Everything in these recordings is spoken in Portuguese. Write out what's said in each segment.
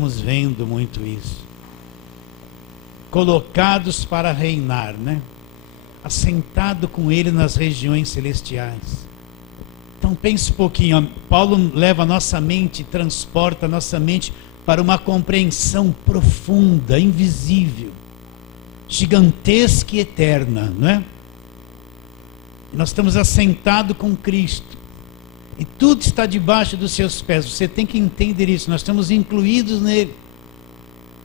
estamos vendo muito isso. Colocados para reinar, né? Assentado com Ele nas regiões celestiais. Então pense um pouquinho, ó. Paulo leva a nossa mente, transporta a nossa mente para uma compreensão profunda, invisível, gigantesca e eterna, não é? E nós estamos assentados com Cristo, e tudo está debaixo dos seus pés. Você tem que entender isso, nós estamos incluídos nele,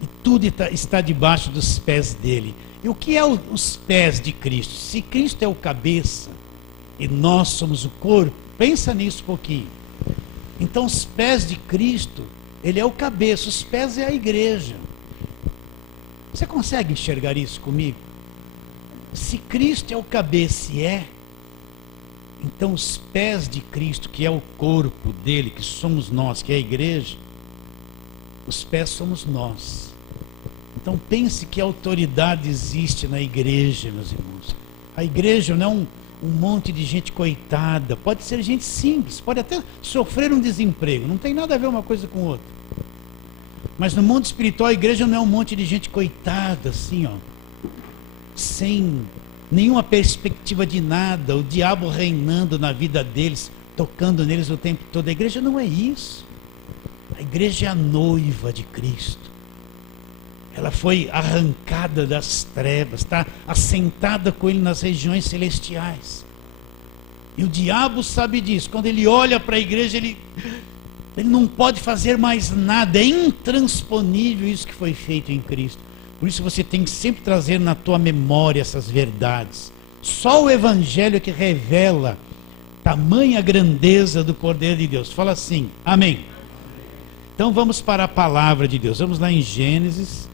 e tudo está debaixo dos pés dele. E o que é os pés de Cristo? Se Cristo é o cabeça, e nós somos o corpo, pensa nisso um pouquinho. Então os pés de Cristo, Ele é o cabeça, os pés é a igreja. Você consegue enxergar isso comigo? Se Cristo é o cabeça e então os pés de Cristo, que é o corpo dele, que somos nós, que é a igreja, os pés somos nós. Então pense que autoridade existe na igreja, meus irmãos. A igreja não é um monte de gente coitada, pode ser gente simples, pode até sofrer um desemprego, não tem nada a ver uma coisa com outra. Mas no mundo espiritual a igreja não é um monte de gente coitada, assim, ó, sem nenhuma perspectiva de nada, o diabo reinando na vida deles, tocando neles o tempo todo. A igreja não é isso. A igreja é a noiva de Cristo. Ela foi arrancada das trevas, está assentada com Ele nas regiões celestiais. E o diabo sabe disso. Quando ele olha para a igreja, ele não pode fazer mais nada. É intransponível isso que foi feito em Cristo. Por isso você tem que sempre trazer na tua memória essas verdades. Só o Evangelho que revela tamanha grandeza do poder de Deus. Fala assim, amém. Então vamos para a palavra de Deus. Vamos lá em Gênesis.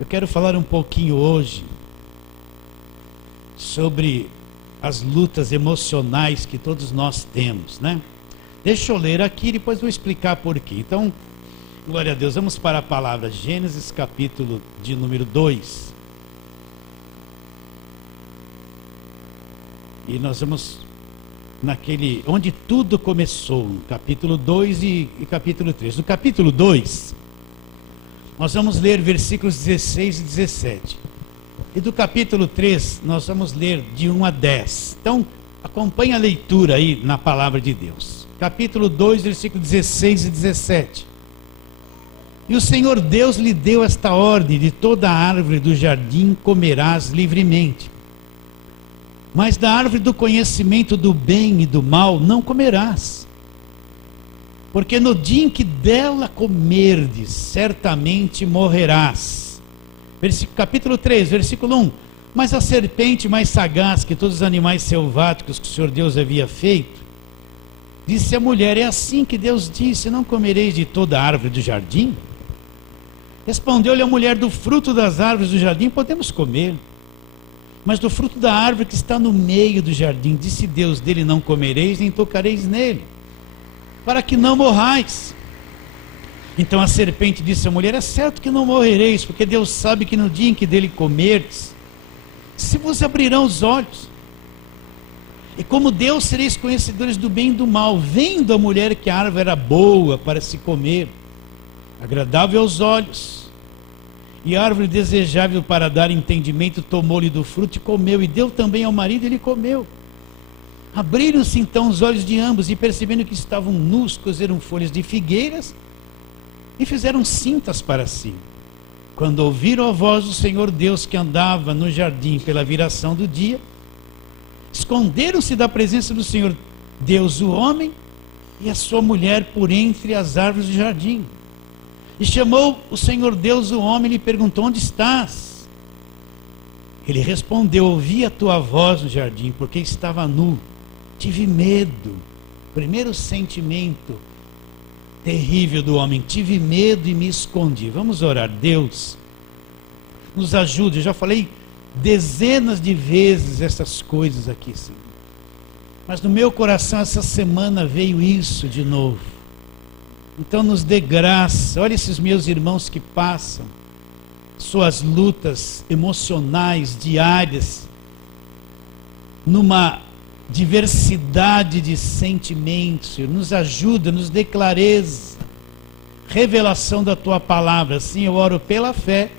Eu quero falar um pouquinho hoje sobre as lutas emocionais que todos nós temos, né? Deixa eu ler aqui, depois vou explicar por quê. Então, glória a Deus, vamos para a palavra. Gênesis capítulo de número 2. E nós vamos naquele, onde tudo começou, capítulo 2 e capítulo 3. No capítulo 2, nós vamos ler versículos 16 e 17. E do capítulo 3, nós vamos ler de 1 a 10. Então, acompanhe a leitura aí na palavra de Deus. Capítulo 2, versículos 16 e 17. E o Senhor Deus lhe deu esta ordem: de toda a árvore do jardim comerás livremente, mas da árvore do conhecimento do bem e do mal não comerás, porque no dia em que dela comerdes, certamente morrerás. Capítulo 3, versículo 1. Mas a serpente mais sagaz que todos os animais selváticos que o Senhor Deus havia feito, disse à mulher: é assim que Deus disse: não comereis de toda a árvore do jardim? Respondeu-lhe a mulher: do fruto das árvores do jardim podemos comer, mas do fruto da árvore que está no meio do jardim, disse Deus: dele não comereis, nem tocareis nele, para que não morrais. Então a serpente disse à mulher: é certo que não morrereis, porque Deus sabe que no dia em que dele comerdes, se vos abrirão os olhos, e como Deus sereis conhecedores do bem e do mal. Vendo a mulher que a árvore era boa para se comer, agradável aos olhos, e árvore desejável para dar entendimento, tomou-lhe do fruto e comeu, e deu também ao marido, e ele comeu. Abriram-se então os olhos de ambos, e percebendo que estavam nus, cozeram folhas de figueiras e fizeram cintas para si. Quando ouviram a voz do Senhor Deus que andava no jardim pela viração do dia, esconderam-se da presença do Senhor Deus, o homem e a sua mulher, por entre as árvores do jardim. E chamou o Senhor Deus o homem e lhe perguntou: onde estás? Ele respondeu: ouvi a tua voz no jardim, porque estava nu, tive medo. Primeiro sentimento terrível do homem: tive medo e me escondi. Vamos orar. Deus, nos ajude. Eu já falei dezenas de vezes essas coisas aqui, Senhor, mas no meu coração essa semana veio isso de novo. Então nos dê graça. Olha esses meus irmãos que passam suas lutas emocionais diárias numa diversidade de sentimentos, Senhor. Nos ajuda, nos dê clareza, revelação da tua palavra. Assim eu oro pela fé,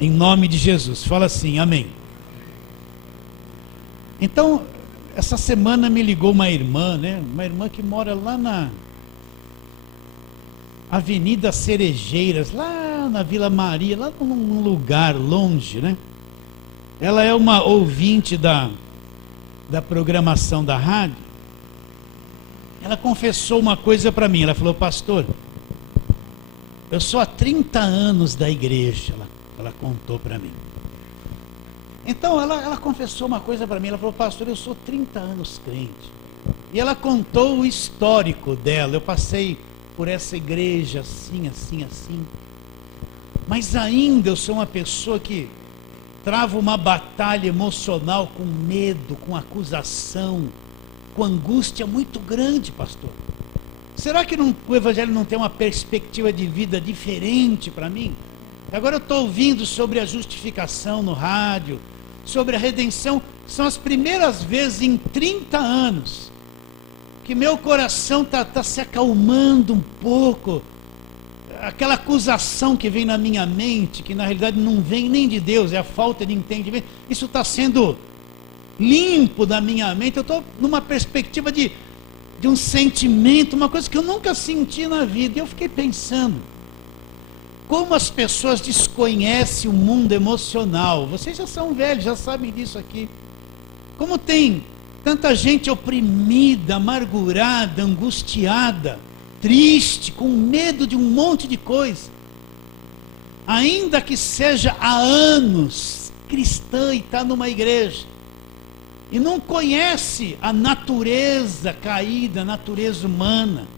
em nome de Jesus. Fala assim, amém. Então, essa semana me ligou uma irmã, né? Uma irmã que mora lá na Avenida Cerejeiras, lá na Vila Maria, lá num lugar longe, né? Ela é uma ouvinte da programação da rádio. Ela confessou uma coisa para mim. Ela falou, pastor, eu sou há 30 anos da igreja. Ela contou para mim. Então ela confessou uma coisa para mim. Ela falou, pastor, eu sou 30 anos crente. E ela contou o histórico dela. Eu passei por essa igreja assim, assim, assim. Mas ainda eu sou uma pessoa que trava uma batalha emocional com medo, com acusação, com angústia muito grande, pastor. Será que o evangelho não tem uma perspectiva de vida diferente para mim? Agora eu estou ouvindo sobre a justificação no rádio, sobre a redenção. São as primeiras vezes em 30 anos que meu coração está se acalmando um pouco. Aquela acusação que vem na minha mente, que na realidade não vem nem de Deus, é a falta de entendimento. Isso está sendo limpo da minha mente. Eu estou numa perspectiva de um sentimento, uma coisa que eu nunca senti na vida. E eu fiquei pensando, como as pessoas desconhecem o mundo emocional. Vocês já são velhos, já sabem disso aqui. Como tem tanta gente oprimida, amargurada, angustiada, triste, com medo de um monte de coisa. Ainda que seja há anos cristã e está numa igreja, e não conhece a natureza caída, a natureza humana,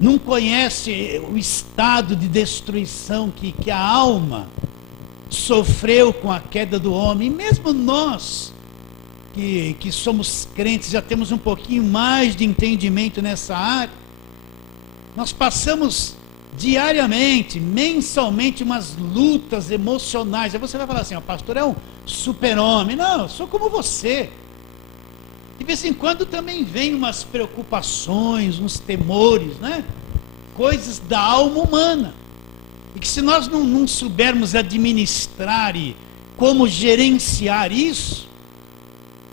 não conhece o estado de destruição que a alma sofreu com a queda do homem. E mesmo nós, que somos crentes, já temos um pouquinho mais de entendimento nessa área, nós passamos diariamente, mensalmente, umas lutas emocionais. Aí você vai falar assim, o pastor é um super-homem. Não, eu sou como você. De vez em quando também vem umas preocupações, uns temores, né? Coisas da alma humana. E que se nós não soubermos administrar e como gerenciar isso,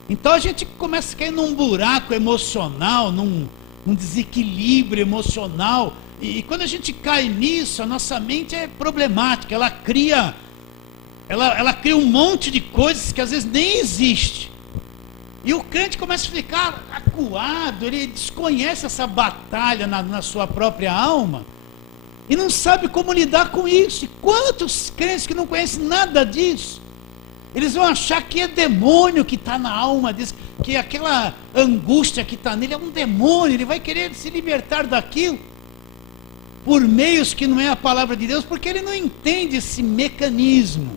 então a gente começa a cair num buraco emocional, num desequilíbrio emocional. E quando a gente cai nisso, a nossa mente é problemática. Ela cria um monte de coisas que às vezes nem existe. E o crente começa a ficar acuado, ele desconhece essa batalha na sua própria alma e não sabe como lidar com isso. E quantos crentes que não conhecem nada disso, eles vão achar que é demônio que está na alma deles, que aquela angústia que está nele é um demônio, ele vai querer se libertar daquilo por meios que não é a palavra de Deus, porque ele não entende esse mecanismo.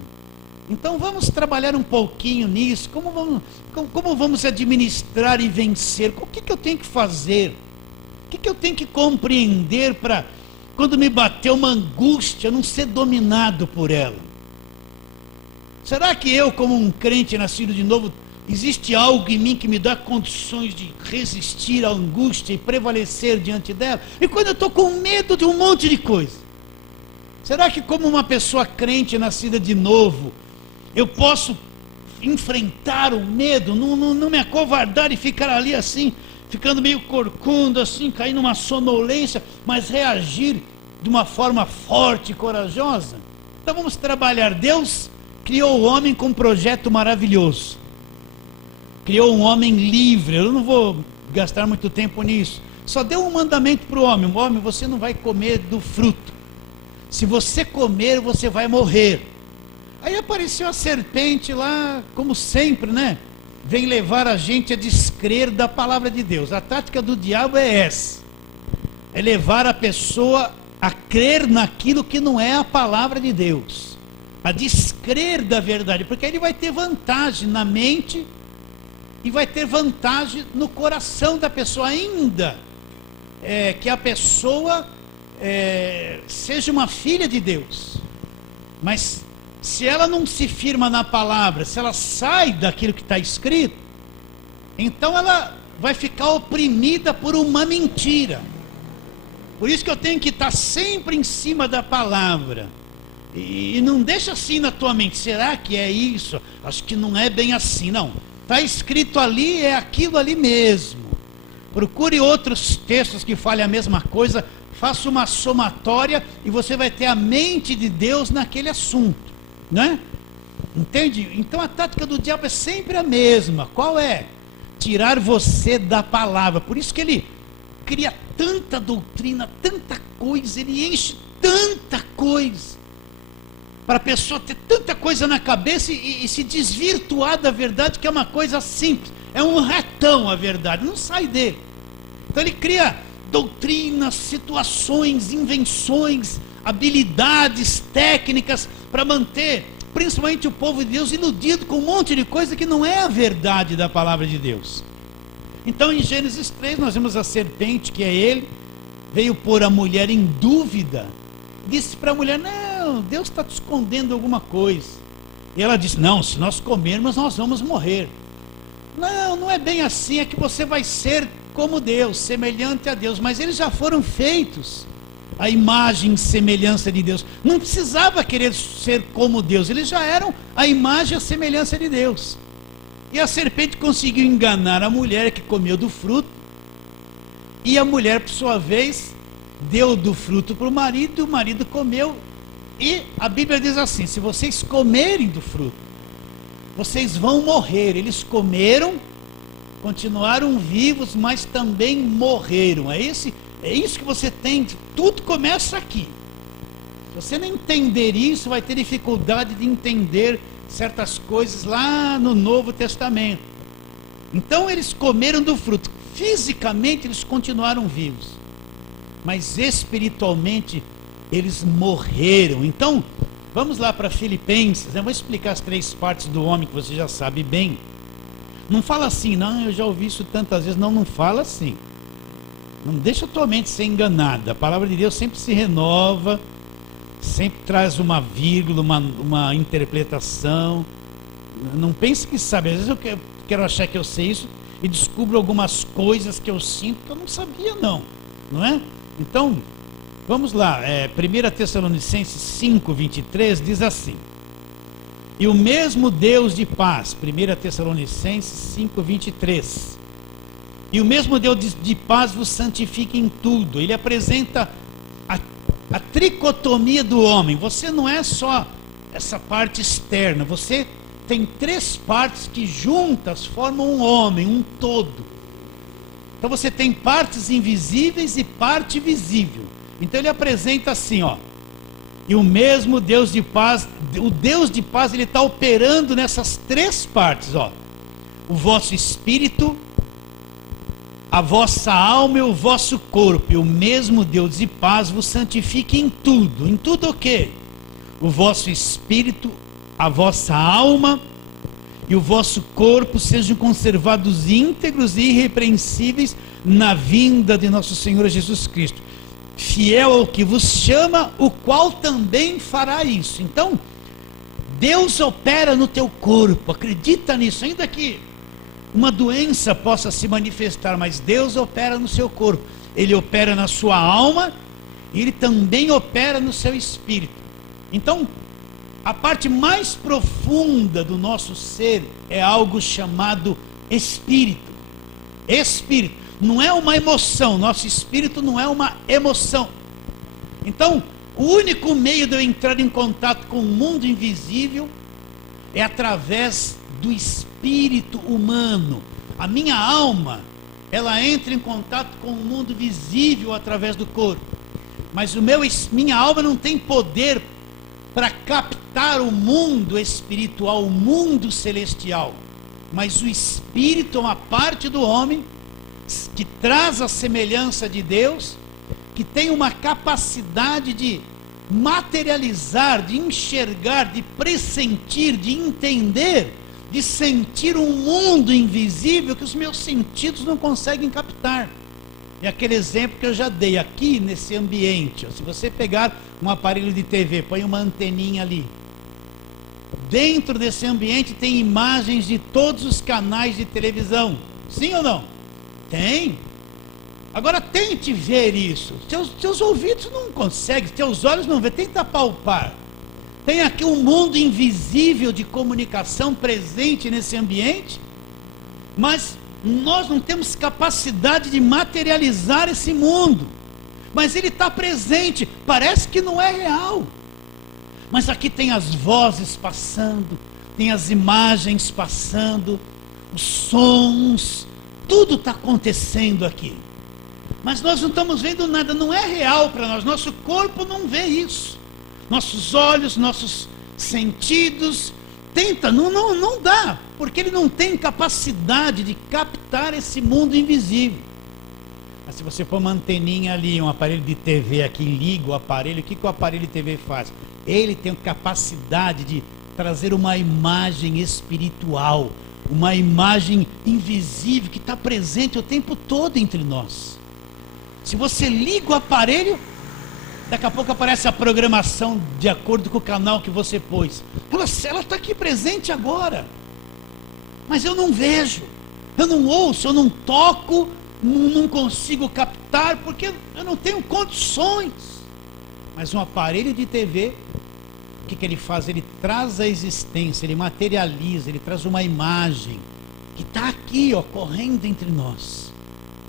Então vamos trabalhar um pouquinho nisso. Como vamos administrar e vencer? O que eu tenho que fazer? O que eu tenho que compreender para, quando me bater uma angústia, não ser dominado por ela? Será que eu, como um crente nascido de novo, existe algo em mim que me dá condições de resistir à angústia e prevalecer diante dela? E quando eu estou com medo de um monte de coisa, será que, como uma pessoa crente nascida de novo, eu posso enfrentar o medo, não me acovardar e ficar ali assim, ficando meio corcunda, assim, cair numa sonolência, mas reagir de uma forma forte e corajosa? Então vamos trabalhar. Deus criou o homem com um projeto maravilhoso. Criou um homem livre. Eu não vou gastar muito tempo nisso. Só deu um mandamento para o homem: homem, você não vai comer do fruto. Se você comer, você vai morrer. Aí apareceu a serpente lá, como sempre, né? Vem levar a gente a descrer da palavra de Deus. A tática do diabo é essa: é levar a pessoa a crer naquilo que não é a palavra de Deus, a descrer da verdade, porque aí ele vai ter vantagem na mente e vai ter vantagem no coração da pessoa, ainda que a pessoa seja uma filha de Deus. Mas se ela não se firma na palavra, se ela sai daquilo que está escrito, então ela vai ficar oprimida por uma mentira. Por isso que eu tenho que estar sempre em cima da palavra. E não deixa assim na tua mente, será que é isso? Acho que não é bem assim, não. Está escrito ali, é aquilo ali mesmo. Procure outros textos que falem a mesma coisa, faça uma somatória e você vai ter a mente de Deus naquele assunto, né? Entende? Então a tática do diabo é sempre a mesma. Qual é? Tirar você da palavra. Por isso que ele cria tanta doutrina, tanta coisa, ele enche tanta coisa, para a pessoa ter tanta coisa na cabeça e se desvirtuar da verdade, que é uma coisa simples, é um retão a verdade, não sai dele. Então ele cria doutrinas, situações, invenções, habilidades, técnicas, para manter principalmente o povo de Deus iludido com um monte de coisa que não é a verdade da palavra de Deus. Então em Gênesis 3 nós vemos a serpente, que é ele, veio pôr a mulher em dúvida, disse para a mulher: não, Deus está te escondendo alguma coisa. E ela disse: não, se nós comermos nós vamos morrer. Não, não é bem assim, é que você vai ser como Deus, semelhante a Deus. Mas eles já foram feitos a imagem e semelhança de Deus, não precisava querer ser como Deus, eles já eram a imagem e a semelhança de Deus. E a serpente conseguiu enganar a mulher, que comeu do fruto, e a mulher, por sua vez, deu do fruto para o marido, e o marido comeu. E a Bíblia diz assim: se vocês comerem do fruto, vocês vão morrer. Eles comeram, continuaram vivos, mas também morreram. É isso que você tem. Tudo começa aqui. Se você não entender isso, vai ter dificuldade de entender certas coisas lá no Novo Testamento. Então eles comeram do fruto. Fisicamente eles continuaram vivos, mas espiritualmente eles morreram. Então vamos lá para Filipenses. Eu vou explicar as 3 partes do homem, que você já sabe bem. Não fala assim: não, eu já ouvi isso tantas vezes. Não fala assim. Não deixa a tua mente ser enganada. A palavra de Deus sempre se renova, sempre traz uma vírgula, uma interpretação. Não pense que sabe. Às vezes eu quero achar que eu sei isso e descubro algumas coisas que eu sinto que eu não sabia, não é? Então vamos lá. 1 Tessalonicenses 5:23 diz assim: e o mesmo Deus de paz, 1 Tessalonicenses 5:23, e o mesmo Deus de paz vos santifique em tudo. Ele apresenta a tricotomia do homem. Você não é só essa parte externa, você tem 3 partes que juntas formam um homem, um todo. Então você tem partes invisíveis e parte visível. Então ele apresenta assim, ó: e o mesmo Deus de paz, o Deus de paz, ele está operando nessas 3 partes, ó: o vosso espírito, a vossa alma e o vosso corpo. E o mesmo Deus de paz vos santifique em tudo. Em tudo o quê? O vosso espírito, a vossa alma e o vosso corpo sejam conservados íntegros e irrepreensíveis na vinda de nosso Senhor Jesus Cristo. Fiel ao que vos chama, o qual também fará isso. Então Deus opera no teu corpo. Acredita nisso. Ainda que uma doença possa se manifestar, mas Deus opera no seu corpo. Ele opera na sua alma e Ele também opera no seu espírito. Então a parte mais profunda do nosso ser é algo chamado espírito. Espírito não é uma emoção. Nosso espírito não é uma emoção. Então o único meio de eu entrar em contato com o mundo invisível é através do espírito humano. A minha alma, ela entra em contato com o mundo visível através do corpo, mas minha alma não tem poder para captar o mundo espiritual, o mundo celestial. Mas o espírito é uma parte do homem que traz a semelhança de Deus, que tem uma capacidade de materializar, de enxergar, de pressentir, de entender, de sentir um mundo invisível que os meus sentidos não conseguem captar. É aquele exemplo que eu já dei aqui nesse ambiente. Se você pegar um aparelho de TV, põe uma anteninha ali. Dentro desse ambiente tem imagens de todos os canais de televisão. Sim ou não? Tem. Agora tente ver isso. Teus ouvidos não conseguem, teus olhos não vê. Tenta palpar. Tem aqui um mundo invisível de comunicação presente nesse ambiente, mas nós não temos capacidade de materializar esse mundo. Mas ele está presente, parece que não é real. Mas aqui tem as vozes passando, tem as imagens passando, os sons, tudo está acontecendo aqui. Mas nós não estamos vendo nada, não é real para nós, nosso corpo não vê isso. Nossos olhos, nossos sentidos, não dá, porque ele não tem capacidade de captar esse mundo invisível. Mas se você pôr uma anteninha ali, um aparelho de TV aqui, liga o aparelho, o que o aparelho de TV faz? Ele tem capacidade de trazer uma imagem espiritual, uma imagem invisível que está presente o tempo todo entre nós. Se você liga o aparelho, daqui a pouco aparece a programação de acordo com o canal que você pôs. Ela está aqui presente agora. Mas eu não vejo, eu não ouço, eu não toco, não consigo captar, porque eu não tenho condições. Mas um aparelho de TV, o que ele faz? Ele traz a existência, ele materializa, ele traz uma imagem que está aqui, ó, correndo entre nós,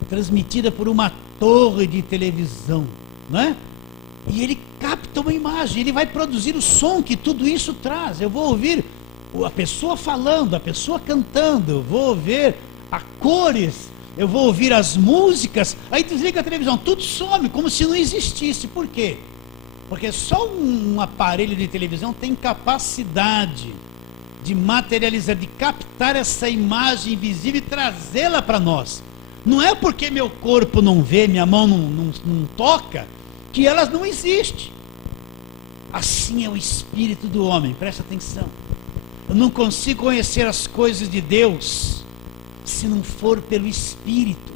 transmitida por uma torre de televisão, não é? E ele capta uma imagem, ele vai produzir o som que tudo isso traz. Eu vou ouvir a pessoa falando, a pessoa cantando, eu vou ouvir as cores, eu vou ouvir as músicas. Aí desliga a televisão, tudo some, como se não existisse. Por quê? Porque só um aparelho de televisão tem capacidade de materializar, de captar essa imagem invisível e trazê-la para nós. Não é porque meu corpo não vê, minha mão não toca, que elas não existem. Assim é o espírito do homem, presta atenção. Eu não consigo conhecer as coisas de Deus se não for pelo espírito.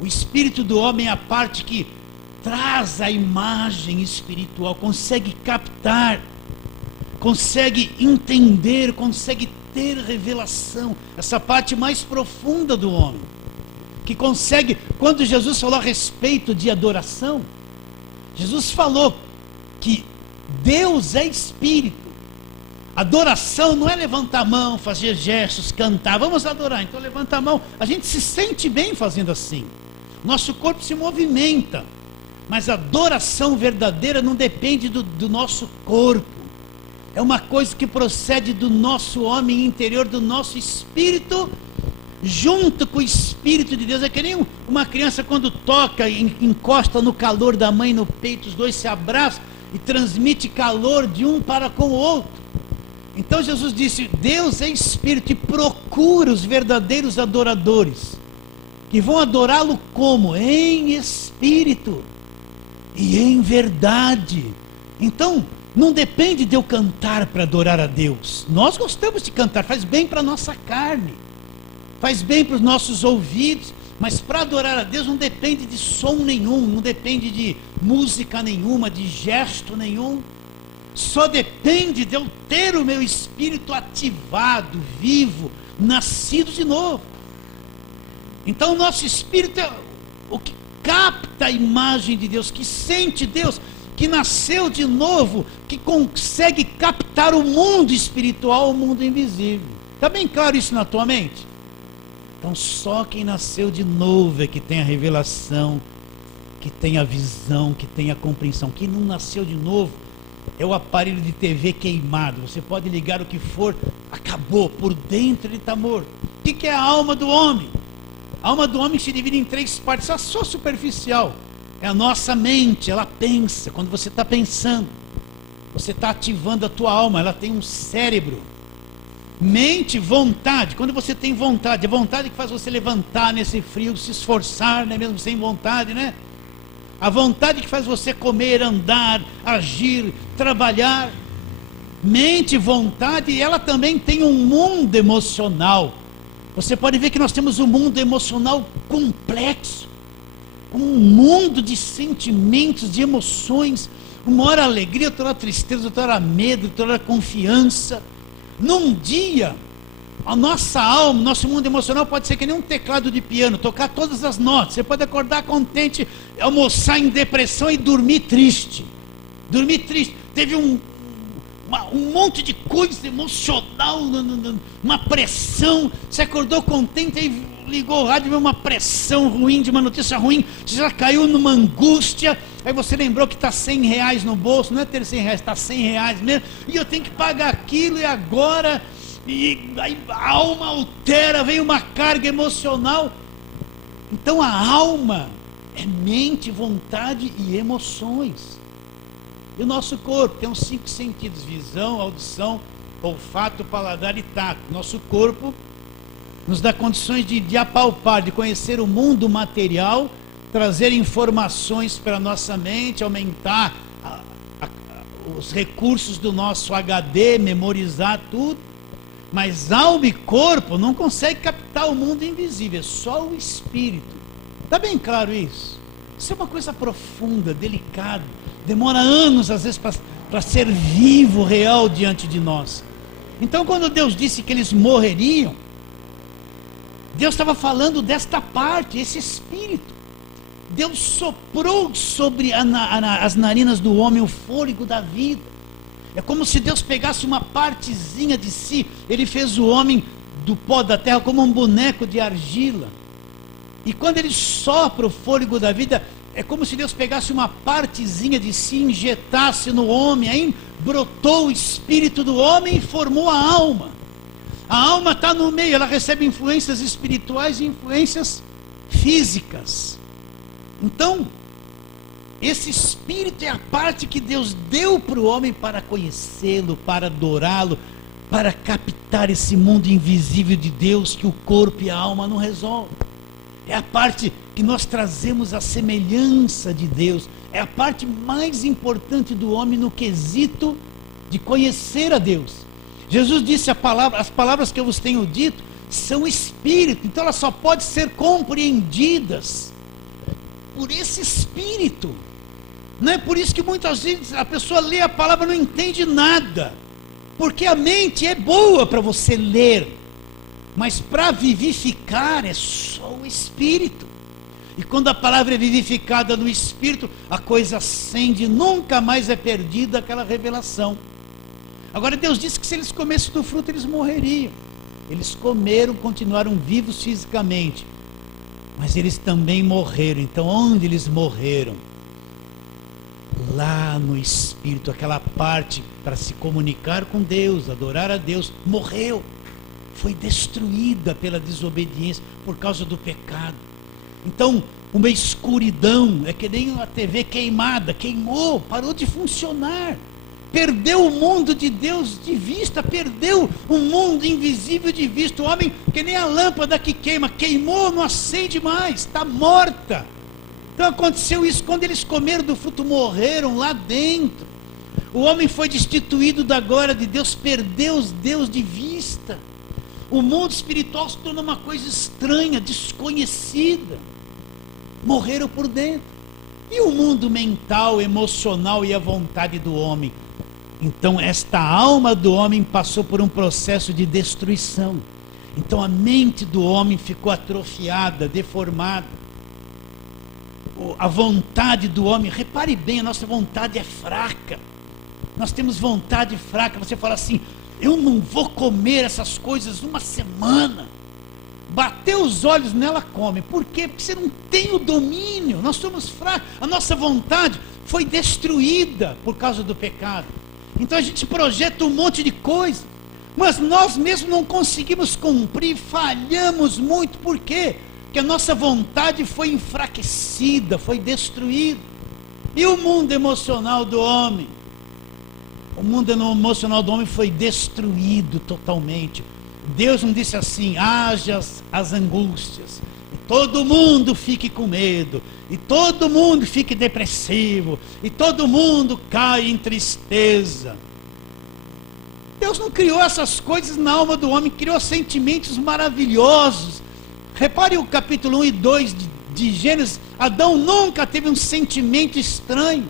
O espírito do homem é a parte que traz a imagem espiritual, consegue captar, consegue entender, consegue ter revelação, essa parte mais profunda do homem, que consegue. Quando Jesus falou a respeito de adoração, Jesus falou que Deus é espírito. Adoração não é levantar a mão, fazer gestos, cantar. Vamos adorar, então levanta a mão. A gente se sente bem fazendo assim. Nosso corpo se movimenta. Mas a adoração verdadeira não depende do nosso corpo. É uma coisa que procede do nosso homem interior, do nosso espírito, junto com o Espírito de Deus. É que nem uma criança quando toca, encosta no calor da mãe no peito, os dois se abraçam e transmite calor de um para com o outro. Então Jesus disse, Deus é Espírito e procura os verdadeiros adoradores, que vão adorá-lo como? Em Espírito e em verdade. Então não depende de eu cantar para adorar a Deus. Nós gostamos de cantar, faz bem para a nossa carne, faz bem para os nossos ouvidos, mas para adorar a Deus não depende de som nenhum, não depende de música nenhuma, de gesto nenhum. Só depende de eu ter o meu espírito ativado, vivo, nascido de novo. Então o nosso espírito é o que capta a imagem de Deus, que sente Deus, que nasceu de novo, que consegue captar o mundo espiritual, o mundo invisível. Está bem claro isso na tua mente? Então só quem nasceu de novo é que tem a revelação, que tem a visão, que tem a compreensão. Quem não nasceu de novo é o aparelho de TV queimado. Você pode ligar o que for, acabou, por dentro ele está morto. O que é a alma do homem? A alma do homem se divide em 3 partes, só superficial. É a nossa mente, ela pensa. Quando você está pensando, você está ativando a tua alma, ela tem um cérebro. Mente, vontade. Quando você tem vontade, a vontade que faz você levantar nesse frio, se esforçar, né? Mesmo sem vontade, né? A vontade que faz você comer, andar, agir, trabalhar. Mente, vontade, ela também tem um mundo emocional. Você pode ver que nós temos um mundo emocional complexo, um mundo de sentimentos, de emoções, uma hora alegria, outra hora tristeza, outra hora medo, outra hora confiança. Num dia, a nossa alma, nosso mundo emocional pode ser que nem um teclado de piano, tocar todas as notas. Você pode acordar contente, almoçar em depressão e dormir triste. Dormir triste. Teve um monte de coisa emocional, uma pressão. Você acordou contente e ligou o rádio e viu uma pressão ruim, de uma notícia ruim. Você já caiu numa angústia. Aí você lembrou que está R$100 no bolso. Não é ter R$100, está R$100 mesmo. E eu tenho que pagar aquilo e agora... E aí a alma altera, vem uma carga emocional. Então a alma é mente, vontade e emoções. E o nosso corpo tem os 5 sentidos: visão, audição, olfato, paladar e tato. Nosso corpo nos dá condições de apalpar, de conhecer o mundo material, trazer informações para a nossa mente, aumentar os recursos do nosso HD, memorizar tudo. Mas alma e corpo não conseguem captar o mundo invisível, é só o espírito. Está bem claro isso? Isso é uma coisa profunda, delicada, demora anos às vezes para ser vivo, real diante de nós. Então quando Deus disse que eles morreriam, Deus estava falando desta parte, esse espírito. Deus soprou sobre as narinas do homem o fôlego da vida. É como se Deus pegasse uma partezinha de si. Ele fez o homem do pó da terra como um boneco de argila. E quando ele sopra o fôlego da vida, é como se Deus pegasse uma partezinha de si, injetasse no homem. Aí brotou o espírito do homem e formou a alma. A alma está no meio, ela recebe influências espirituais e influências físicas. Então, esse espírito é a parte que Deus deu para o homem para conhecê-lo, para adorá-lo, para captar esse mundo invisível de Deus que o corpo e a alma não resolvem. É a parte que nós trazemos a semelhança de Deus. É a parte mais importante do homem no quesito de conhecer a Deus. Jesus disse as palavras que eu vos tenho dito são espírito, então elas só podem ser compreendidas por esse espírito. Não é por isso que muitas vezes a pessoa lê a palavra e não entende nada, porque a mente é boa para você ler, mas para vivificar é só o espírito. E quando a palavra é vivificada no espírito, a coisa acende, nunca mais é perdida aquela revelação. Agora Deus disse que se eles comessem do fruto eles morreriam. Eles comeram, continuaram vivos fisicamente, mas eles também morreram. Então onde eles morreram? Lá no espírito, aquela parte para se comunicar com Deus, adorar a Deus, morreu, foi destruída pela desobediência, por causa do pecado. Então uma escuridão, é que nem a TV queimada, queimou, parou de funcionar, perdeu o mundo de Deus de vista, perdeu o mundo invisível de vista. O homem, que nem a lâmpada que queima, queimou, não acende mais, está morta. Então aconteceu isso, quando eles comeram do fruto, morreram lá dentro. O homem foi destituído da glória de Deus, perdeu os Deus de vista. O mundo espiritual se tornou uma coisa estranha, desconhecida. Morreram por dentro. E o mundo mental, emocional e a vontade do homem? Então esta alma do homem passou por um processo de destruição. Então a mente do homem ficou atrofiada, deformada. A vontade do homem, repare bem, a nossa vontade é fraca. Nós temos vontade fraca. Você fala assim: eu não vou comer essas coisas uma semana. Bateu os olhos nela, come. Por quê? Porque você não tem o domínio. Nós somos fracos. A nossa vontade foi destruída por causa do pecado. Então a gente projeta um monte de coisa, mas nós mesmos não conseguimos cumprir, falhamos muito. Por quê? Porque a nossa vontade foi enfraquecida, foi destruída. E o mundo emocional do homem? O mundo emocional do homem foi destruído totalmente. Deus não disse assim: haja as angústias, e todo mundo fique com medo, e todo mundo fique depressivo, e todo mundo cai em tristeza. Deus não criou essas coisas na alma do homem, criou sentimentos maravilhosos. Repare o capítulo 1 e 2 de Gênesis. Adão nunca teve um sentimento estranho,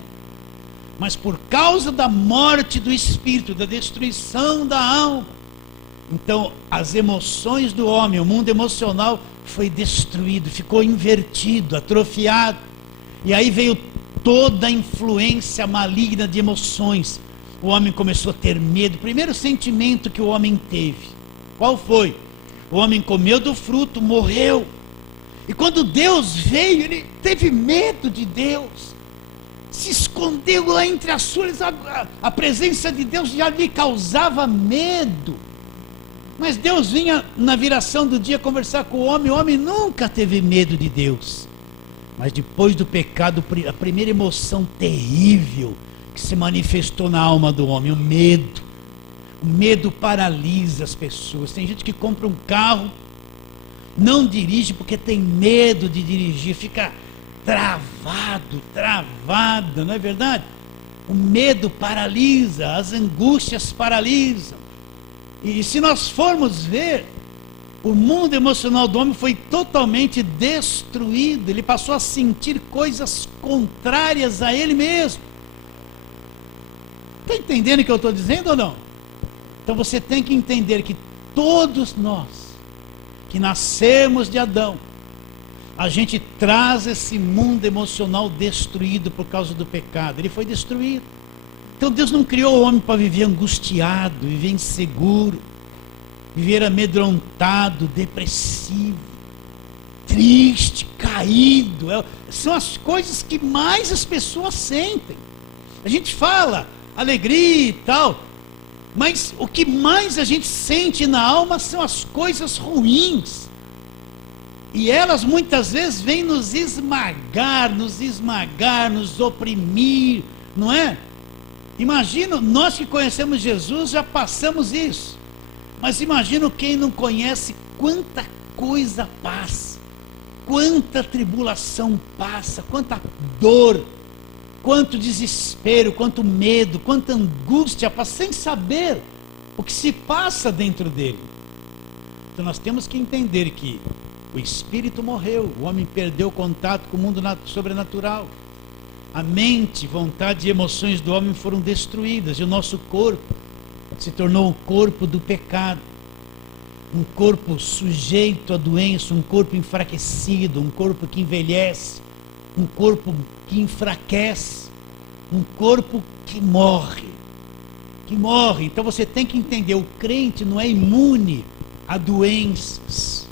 mas por causa da morte do espírito, da destruição da alma, Então, as emoções do homem, o mundo emocional foi destruído, ficou invertido, atrofiado. E aí veio toda a influência maligna de emoções. O homem começou a ter medo. O primeiro sentimento que o homem teve, qual foi? O homem comeu do fruto, morreu. E quando Deus veio, ele teve medo de Deus. Se escondeu lá entre as folhas. A presença de Deus já lhe causava medo. Mas Deus vinha na viração do dia conversar com o homem nunca teve medo de Deus. Mas depois do pecado, a primeira emoção terrível que se manifestou na alma do homem, o medo. O medo paralisa as pessoas. Tem gente que compra um carro, não dirige porque tem medo de dirigir, fica travada, não é verdade? O medo paralisa, as angústias paralisam. E se nós formos ver, o mundo emocional do homem foi totalmente destruído. Ele passou a sentir coisas contrárias a ele mesmo. Está entendendo o que eu estou dizendo ou não? Então você tem que entender que todos nós, que nascemos de Adão, a gente traz esse mundo emocional destruído por causa do pecado. Ele foi destruído. Então Deus não criou o homem para viver angustiado, viver inseguro, viver amedrontado, depressivo, triste, caído. São as coisas que mais as pessoas sentem. A gente fala alegria e tal, mas o que mais a gente sente na alma são as coisas ruins. E elas muitas vezes vêm nos esmagar, nos oprimir, não é? Imagina, nós que conhecemos Jesus já passamos isso. Mas imagina quem não conhece, quanta coisa passa, quanta tribulação passa, quanta dor, quanto desespero, quanto medo, quanta angústia passa, sem saber o que se passa dentro dele. Então nós temos que entender que o espírito morreu, o homem perdeu o contato com o mundo sobrenatural. A mente, vontade e emoções do homem foram destruídas, e o nosso corpo se tornou o corpo do pecado, um corpo sujeito à doença, um corpo enfraquecido, um corpo que envelhece, um corpo que enfraquece, um corpo que morre. Então você tem que entender, o crente não é imune a doenças,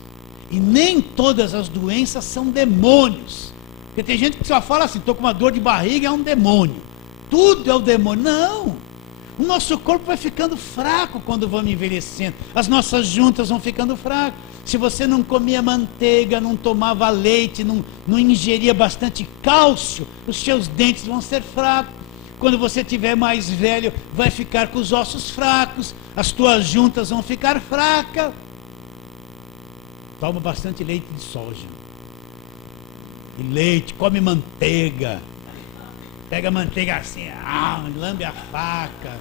e nem todas as doenças são demônios. Porque tem gente que só fala assim, estou com uma dor de barriga, é um demônio. Tudo é o demônio. Não! O nosso corpo vai ficando fraco quando vamos envelhecendo. As nossas juntas vão ficando fracas. Se você não comia manteiga, não tomava leite, não ingeria bastante cálcio, os seus dentes vão ser fracos. Quando você estiver mais velho, vai ficar com os ossos fracos, as tuas juntas vão ficar fracas. Toma bastante leite de soja. E leite, come manteiga. Pega a manteiga assim, lambe a faca.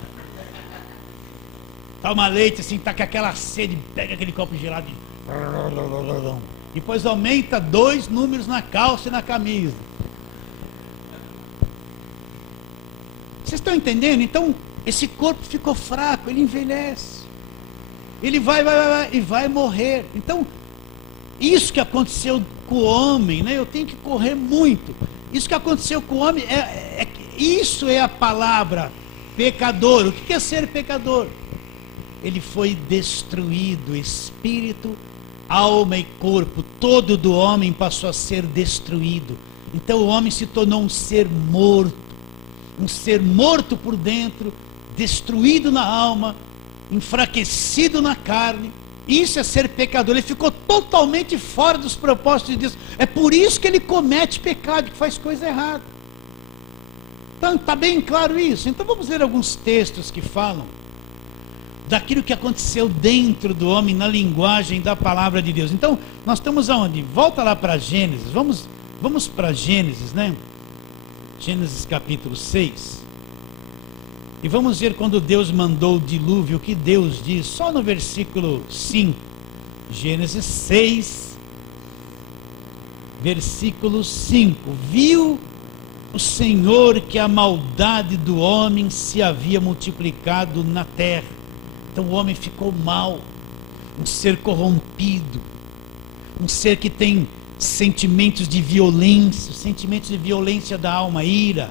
Toma leite assim, tá com aquela sede, pega aquele copo gelado e depois aumenta 2 números na calça e na camisa. Vocês estão entendendo? Então, esse corpo ficou fraco, ele envelhece. Ele vai morrer. Então, isso que aconteceu com o homem, né? Eu tenho que correr muito. Isso que aconteceu com o homem, isso é a palavra pecador. O que é ser pecador? Ele foi destruído, espírito, alma e corpo, todo do homem passou a ser destruído. Então o homem se tornou um ser morto por dentro, destruído na alma, enfraquecido na carne. Isso é ser pecador. Ele ficou totalmente fora dos propósitos de Deus. É por isso que ele comete pecado, que faz coisa errada. Então está bem claro isso. Então vamos ler alguns textos que falam daquilo que aconteceu dentro do homem na linguagem da palavra de Deus. Então nós estamos aonde? Volta lá para Gênesis. Vamos para Gênesis, né? Gênesis capítulo 6. E vamos ver quando Deus mandou o dilúvio, o que Deus diz, só no versículo 5. Gênesis 6, versículo 5. Viu o Senhor que a maldade do homem se havia multiplicado na terra. Então o homem ficou mal. um ser corrompido, um ser que tem sentimentos de violência da alma, ira,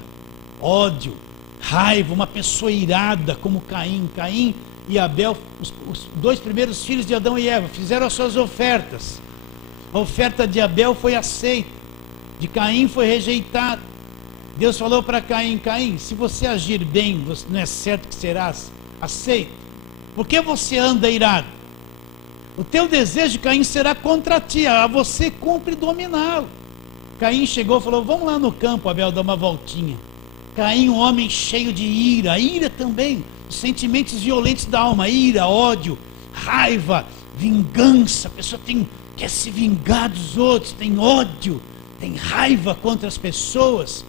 ódio, raiva, uma pessoa irada como Caim. Caim e Abel, os dois primeiros filhos de Adão e Eva, fizeram as suas ofertas. A oferta de Abel foi aceita, de Caim foi rejeitada. Deus falou para Caim: Caim, se você agir bem, não é certo que serás aceito. Por que você anda irado? O teu desejo, Caim, será contra ti, a você cumpre dominá-lo. Caim chegou e falou: vamos lá no campo, Abel, dar uma voltinha. Caim, um homem cheio de ira também, os sentimentos violentos da alma, ira, ódio, raiva, vingança. A pessoa quer se vingar dos outros, tem ódio, tem raiva contra as pessoas.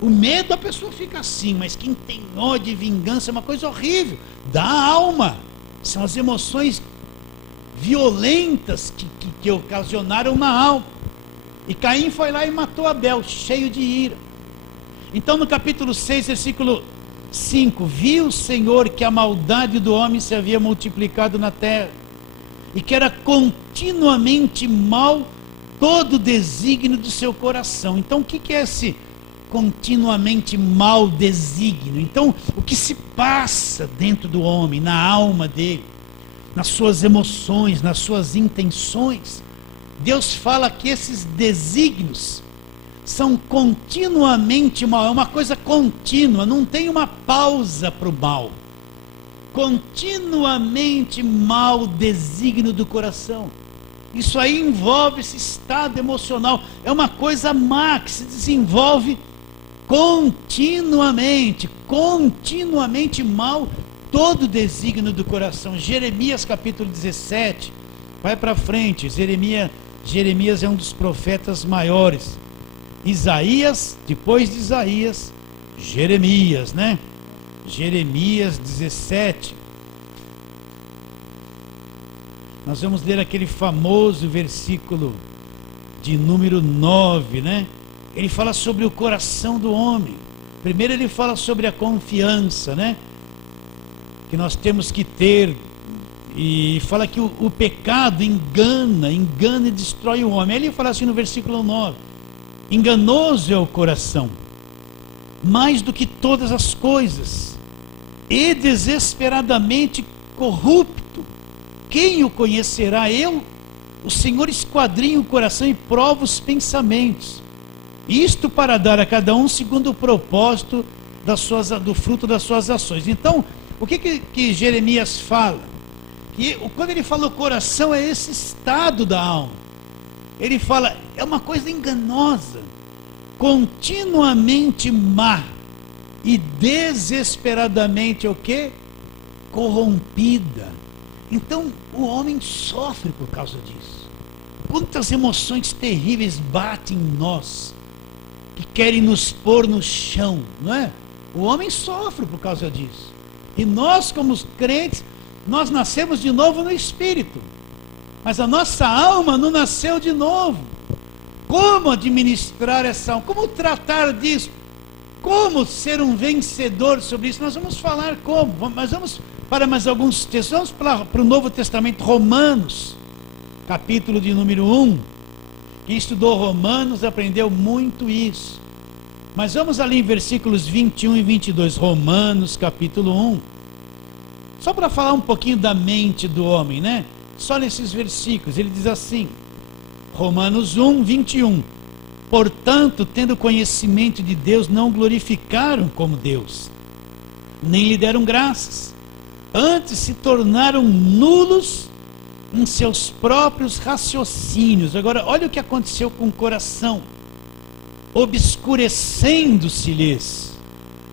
O medo, a pessoa fica assim, mas quem tem ódio e vingança é uma coisa horrível, da alma. São as emoções violentas que ocasionaram na alma. E Caim foi lá e matou Abel, cheio de ira. Então no capítulo 6, versículo 5, viu o Senhor que a maldade do homem se havia multiplicado na terra, e que era continuamente mal todo o desígnio do seu coração. Então o que é esse continuamente mal desígnio? Então, o que se passa dentro do homem, na alma dele, nas suas emoções, nas suas intenções? Deus fala que esses desígnios são continuamente mal, é uma coisa contínua, não tem uma pausa para o mal. Continuamente mal desígnio do coração. Isso aí envolve esse estado emocional, é uma coisa má que se desenvolve continuamente mal todo o desígnio do coração. Jeremias capítulo 17, vai para frente. Jeremias é um dos profetas maiores. Isaías, depois de Isaías, Jeremias, né? Jeremias 17. Nós vamos ler aquele famoso versículo de número 9, né? Ele fala sobre o coração do homem. Primeiro ele fala sobre a confiança, né? Que nós temos que ter. E fala que o pecado engana e destrói o homem. Aí ele fala assim no versículo 9: enganoso é o coração, mais do que todas as coisas, e desesperadamente corrupto. Quem o conhecerá? Eu, o Senhor, esquadrinho o coração e prova os pensamentos. Isto para dar a cada um segundo o propósito do fruto das suas ações. Então, o que Jeremias fala? Que quando ele fala o coração, é esse estado da alma. Ele fala, é uma coisa enganosa, continuamente má e desesperadamente o quê? Corrompida. Então o homem sofre por causa disso. Quantas emoções terríveis batem em nós, que querem nos pôr no chão, não é? O homem sofre por causa disso. E nós, como crentes, nós nascemos de novo no Espírito, mas a nossa alma não nasceu de novo. Como administrar essa alma? Como tratar disso? Como ser um vencedor sobre isso? Nós vamos falar como, mas vamos para mais alguns textos. Vamos para o Novo Testamento, Romanos, capítulo de número 1. Quem estudou Romanos aprendeu muito isso. Mas vamos ali em versículos 21 e 22, Romanos capítulo 1. Só para falar um pouquinho da mente do homem, né? Só nesses versículos, ele diz assim, Romanos 1, 21. Portanto, tendo conhecimento de Deus, não glorificaram como Deus, nem lhe deram graças. Antes se tornaram nulos em seus próprios raciocínios. Agora, olha o que aconteceu com o coração. Obscurecendo-se-lhes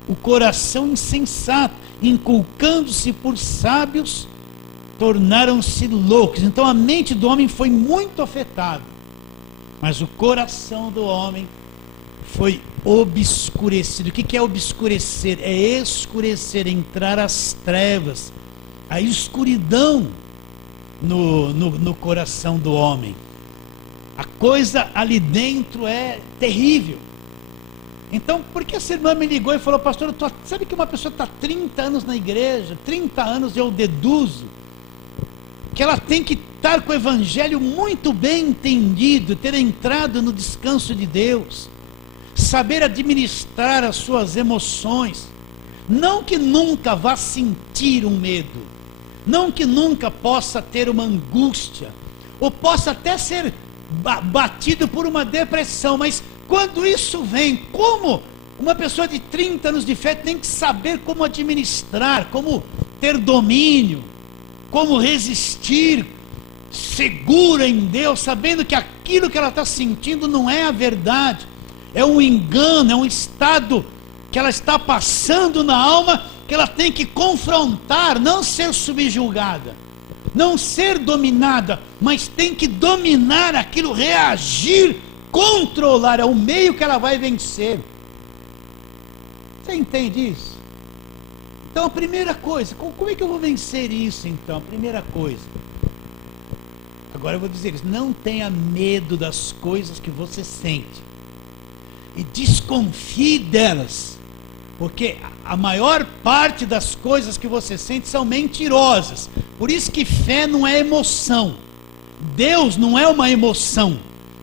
o coração insensato, inculcando-se por sábios, tornaram-se loucos. Então a mente do homem foi muito afetada, mas o coração do homem foi obscurecido. O que é obscurecer? É escurecer, entrar as trevas, a escuridão no coração do homem. A coisa ali dentro é terrível. Então, por que essa irmã me ligou e falou, pastor, sabe que uma pessoa está 30 anos na igreja, 30 anos eu deduzo que ela tem que estar com o evangelho muito bem entendido, ter entrado no descanso de Deus, saber administrar as suas emoções, não que nunca vá sentir um medo, não que nunca possa ter uma angústia, ou possa até ser batido por uma depressão, mas quando isso vem, como uma pessoa de 30 anos de fé tem que saber como administrar, como ter domínio, como resistir, segura em Deus, sabendo que aquilo que ela está sentindo não é a verdade, é um engano, é um estado que ela está passando na alma, que ela tem que confrontar, não ser subjugada, não ser dominada, mas tem que dominar aquilo, reagir, controlar, é o meio que ela vai vencer. Você entende isso? Então a primeira coisa, como é que eu vou vencer isso então? A primeira coisa, agora eu vou dizer isso, não tenha medo das coisas que você sente, e desconfie delas, porque a maior parte das coisas que você sente são mentirosas. Por isso que fé não é emoção, Deus não é uma emoção,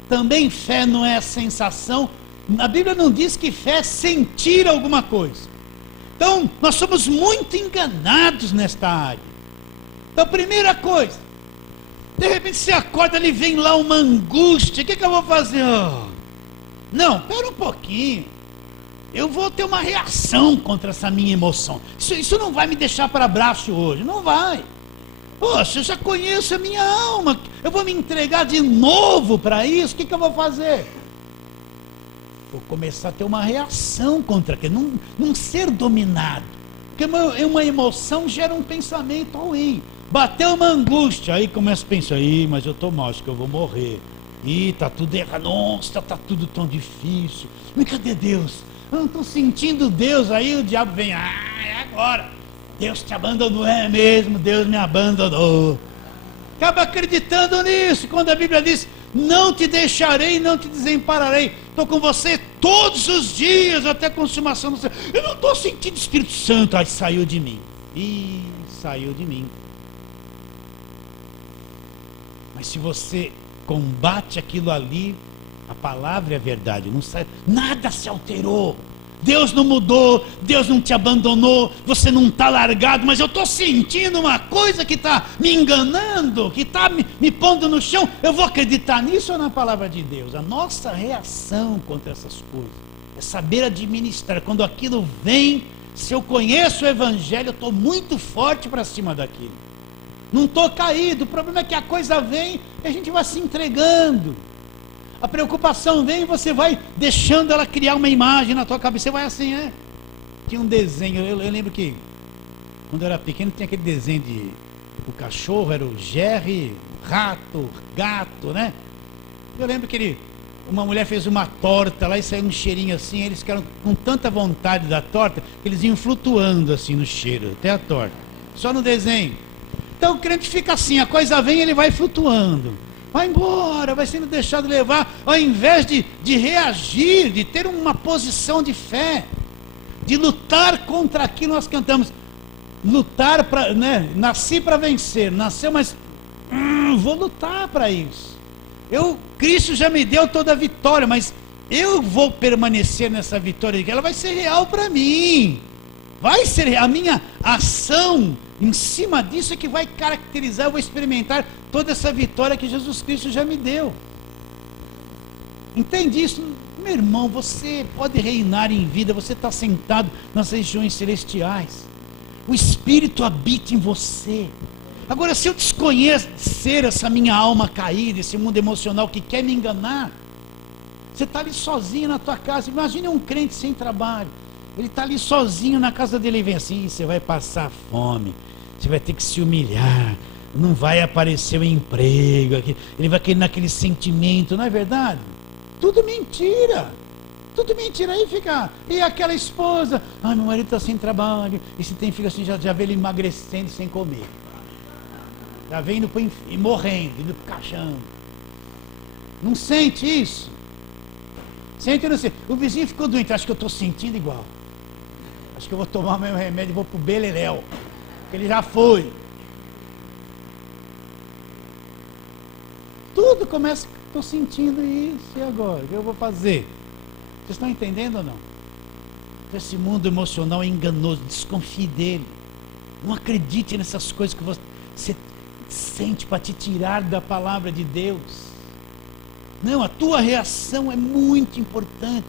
também fé não é a sensação. A Bíblia não diz que fé é sentir alguma coisa. Então nós somos muito enganados nesta área. Então, primeira coisa, de repente você acorda, ali vem lá uma angústia, o que eu vou fazer? Não, espera um pouquinho, eu vou ter uma reação contra essa minha emoção. Isso não vai me deixar para baixo hoje, não vai. Poxa, eu já conheço a minha alma, eu vou me entregar de novo para isso, o que eu vou fazer? Vou começar a ter uma reação contra aquilo, não ser dominado, porque uma emoção gera um pensamento ruim. Bateu uma angústia, aí começa a pensar, mas eu estou mal, acho que eu vou morrer, está tudo errado, nossa, está tudo tão difícil, mas cadê Deus? Eu não estou sentindo Deus. Aí o diabo vem, é agora, Deus te abandonou, é mesmo, Deus me abandonou. Acaba acreditando nisso, quando a Bíblia diz, não te deixarei, não te desampararei, estou com você todos os dias, até a consumação do céu. Eu não estou sentindo Espírito Santo, aí saiu de mim, saiu de mim. Mas se você combate aquilo ali, a palavra é verdade, não sai, nada se alterou, Deus não mudou, Deus não te abandonou, você não está largado, mas eu estou sentindo uma coisa que está me enganando, que está me pondo no chão. Eu vou acreditar nisso ou na palavra de Deus? A nossa reação contra essas coisas é saber administrar. Quando aquilo vem, se eu conheço o Evangelho, eu estou muito forte para cima daquilo, não estou caído. O problema é que a coisa vem e a gente vai se entregando. A preocupação vem e você vai deixando ela criar uma imagem na tua cabeça. Você vai assim, Tinha um desenho, eu lembro que quando eu era pequeno tinha aquele desenho de o cachorro, era o Jerry, o rato, o gato, né? Eu lembro que uma mulher fez uma torta lá e saiu um cheirinho assim, eles ficaram com tanta vontade da torta, que eles iam flutuando assim no cheiro, até a torta, só no desenho. Então o crente fica assim, a coisa vem e ele vai flutuando, vai embora, vai sendo deixado levar, ao invés de reagir, de ter uma posição de fé, de lutar contra aquilo. Nós cantamos, lutar para, né? Nasci para vencer, nasceu, mas vou lutar para isso. Cristo já me deu toda a vitória, mas eu vou permanecer nessa vitória, ela vai ser real para mim, vai ser a minha ação em cima disso é que vai caracterizar, eu vou experimentar toda essa vitória que Jesus Cristo já me deu. Entende isso? Meu irmão, você pode reinar em vida, você está sentado nas regiões celestiais, o Espírito habita em você. Agora, se eu desconhecer essa minha alma caída, esse mundo emocional que quer me enganar, você está ali sozinho na tua casa. Imagine um crente sem trabalho, ele está ali sozinho na casa dele e vem assim, você vai passar fome, você vai ter que se humilhar, não vai aparecer o emprego, ele vai querer naquele sentimento, não é verdade? Tudo mentira, aí fica, e aquela esposa, meu marido está sem trabalho, e se tem filho assim, já vê ele emagrecendo sem comer, já vem indo e morrendo, indo para o caixão. Não sente isso? Sente ou não sente? O vizinho ficou doente, acho que eu estou sentindo igual, acho que eu vou tomar meu remédio e vou para o beleléu, porque ele já foi. tudo começa, estou sentindo isso, e agora? O que eu vou fazer? Vocês estão entendendo ou não? Esse mundo emocional é enganoso, desconfie dele. Não acredite nessas coisas que você sente para te tirar da palavra de Deus. Não, a tua reação é muito importante.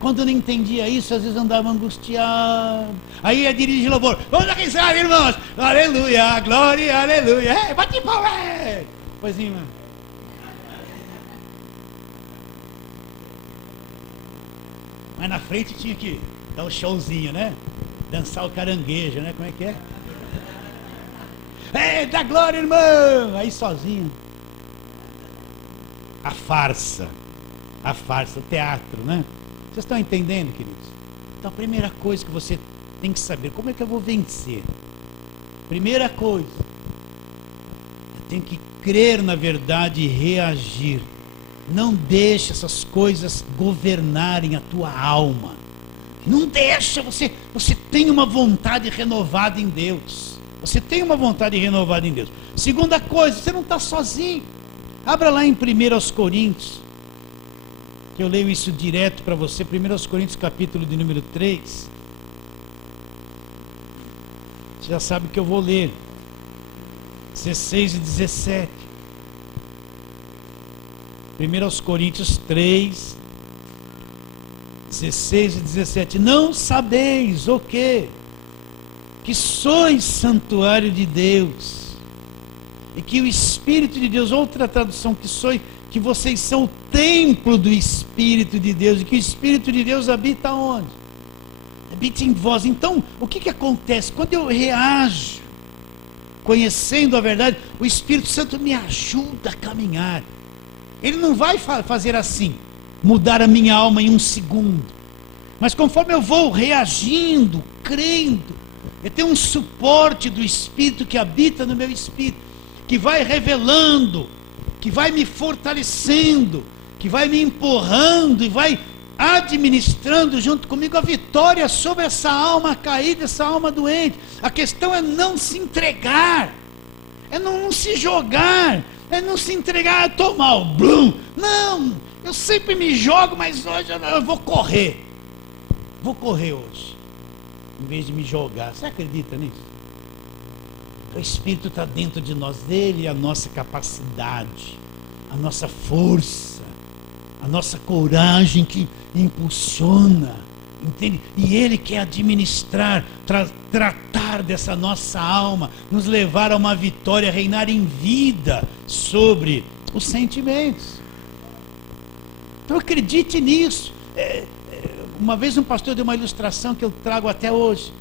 Quando eu não entendia isso, às vezes eu andava angustiado. Aí ia dirigir louvor. Vamos dar quem sabe, irmãos. Aleluia, glória, aleluia. Bate palma. Pois sim, mano. Mas na frente tinha que dar um showzinho, né? Dançar o caranguejo, né? Como é que é? Dá glória, irmão. Aí sozinho. A farsa, o teatro, né? Vocês estão entendendo, queridos? Então a primeira coisa que você tem que saber, como é que eu vou vencer? Primeira coisa, eu tenho que crer na verdade e reagir. Não deixe essas coisas governarem a tua alma. Não deixa, você tem uma vontade renovada em Deus. Você tem uma vontade renovada em Deus. Segunda coisa, você não está sozinho. Abra lá em 1 Coríntios, que eu leio isso direto para você. 1 Coríntios capítulo de número 3. Você já sabe que eu vou ler 16 e 17. 1 Coríntios 3, 16 e 17. Não sabeis o quê? Que sois santuário de Deus, e que o Espírito de Deus, outra tradução, que vocês são o templo do Espírito de Deus, e que o Espírito de Deus habita onde? Habita em vós. Então, o que acontece? Quando eu reajo, conhecendo a verdade, o Espírito Santo me ajuda a caminhar. Ele não vai fazer assim, mudar a minha alma em um segundo, mas conforme eu vou reagindo, crendo, eu tenho um suporte do Espírito que habita no meu espírito, que vai revelando, que vai me fortalecendo, que vai me empurrando e vai administrando junto comigo a vitória sobre essa alma caída, essa alma doente. A questão é não se entregar, é não se jogar, é não se entregar, tomar o blum. Não, eu sempre me jogo, mas hoje eu vou correr. Vou correr hoje, em vez de me jogar. Você acredita nisso? O Espírito está dentro de nós, dele, a nossa capacidade, a nossa força, a nossa coragem que impulsiona, entende? E ele quer administrar, tratar dessa nossa alma, nos levar a uma vitória, reinar em vida sobre os sentimentos. Então acredite nisso. Uma vez um pastor deu uma ilustração que eu trago até hoje.